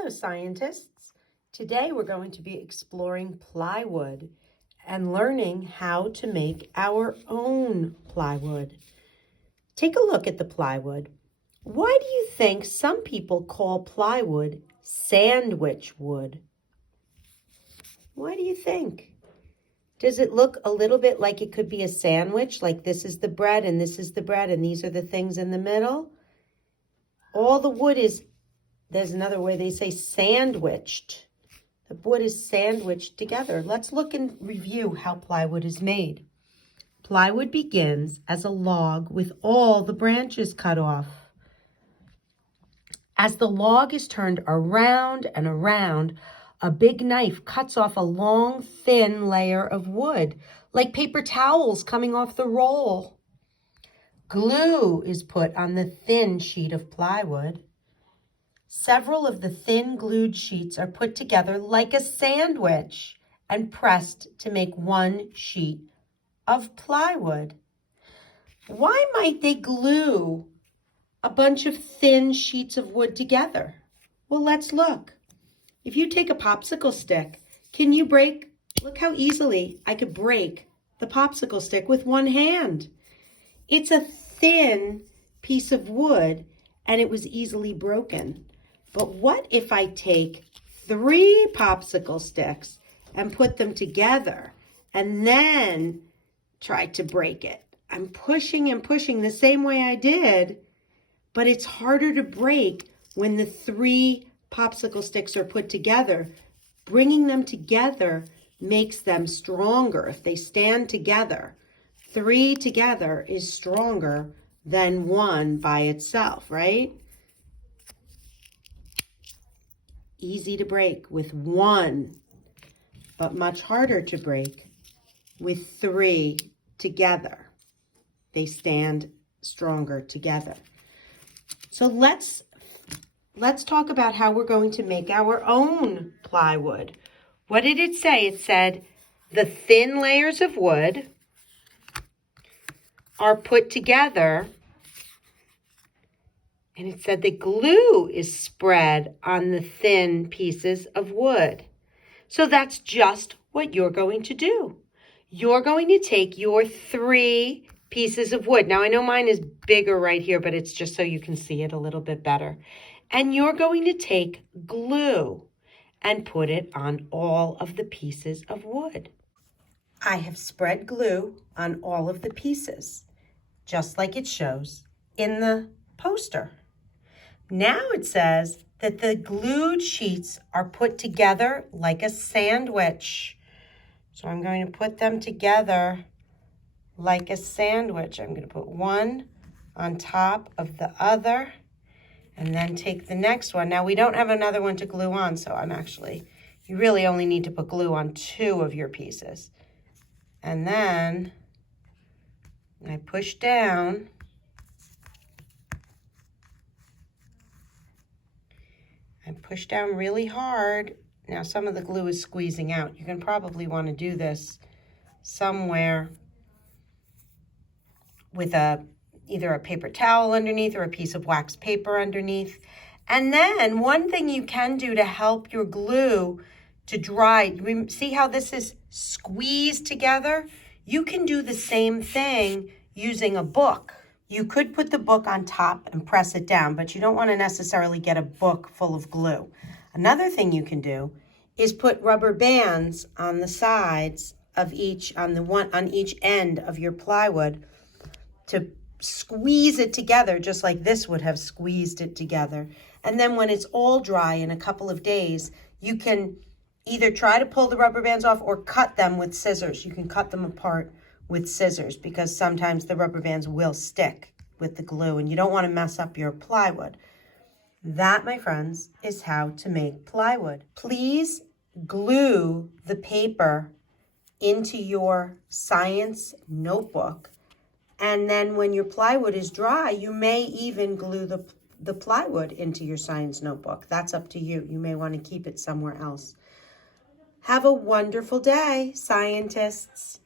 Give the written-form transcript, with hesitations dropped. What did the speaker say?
Hello, scientists. Today we're going to be exploring plywood and learning how to make our own plywood. Take a look at the plywood. Why do you think some people call plywood sandwich wood? Why do you think? Does it look a little bit like it could be a sandwich, like this is the bread and this is the bread and these are the things in the middle? All the wood is, there's another way they say sandwiched. The wood is sandwiched together. Let's look and review how plywood is made. Plywood begins as a log with all the branches cut off. As the log is turned around and around, a big knife cuts off a long, thin layer of wood, like paper towels coming off the roll. Glue is put on the thin sheet of plywood. Several of the thin glued sheets are put together like a sandwich and pressed to make one sheet of plywood. Why might they glue a bunch of thin sheets of wood together? Well, let's look. If you take a popsicle stick, can you break? Look how easily I could break the popsicle stick with one hand. It's a thin piece of wood and it was easily broken. But what if I take 3 popsicle sticks and put them together and then try to break it? I'm pushing and pushing the same way I did, but it's harder to break when the 3 popsicle sticks are put together. Bringing them together makes them stronger. If they stand together, 3 together is stronger than 1 by itself, right? Easy to break with 1, but much harder to break with 3 together. They stand stronger together. So let's talk about how we're going to make our own plywood. What did it say? It said the thin layers of wood are put together, and it said the glue is spread on the thin pieces of wood. So that's just what you're going to do. You're going to take your 3 pieces of wood. Now, I know mine is bigger right here, but it's just so you can see it a little bit better. And you're going to take glue and put it on all of the pieces of wood. I have spread glue on all of the pieces, just like it shows in the poster. Now it says that the glued sheets are put together like a sandwich. So I'm going to put them together like a sandwich. I'm going to put one on top of the other and then take the next one. Now we don't have another one to glue on, so you really only need to put glue on 2 of your pieces. And then I push down. I push down really hard. Now some of the glue is squeezing out. You can probably want to do this somewhere with either a paper towel underneath or a piece of wax paper underneath. And then one thing you can do to help your glue to dry, see how this is squeezed together? You can do the same thing using a book. You could put the book on top and press it down, but you don't want to necessarily get a book full of glue. Another thing you can do is put rubber bands on the sides of each, on each end of your plywood to squeeze it together, just like this would have squeezed it together. And then when it's all dry in a couple of days, you can either try to pull the rubber bands off or cut them with scissors. You can cut them apart with scissors because sometimes the rubber bands will stick with the glue and you don't want to mess up your plywood. That, my friends, is how to make plywood. Please glue the paper into your science notebook. And then when your plywood is dry, you may even glue the plywood into your science notebook. That's up to you. You may want to keep it somewhere else. Have a wonderful day, scientists.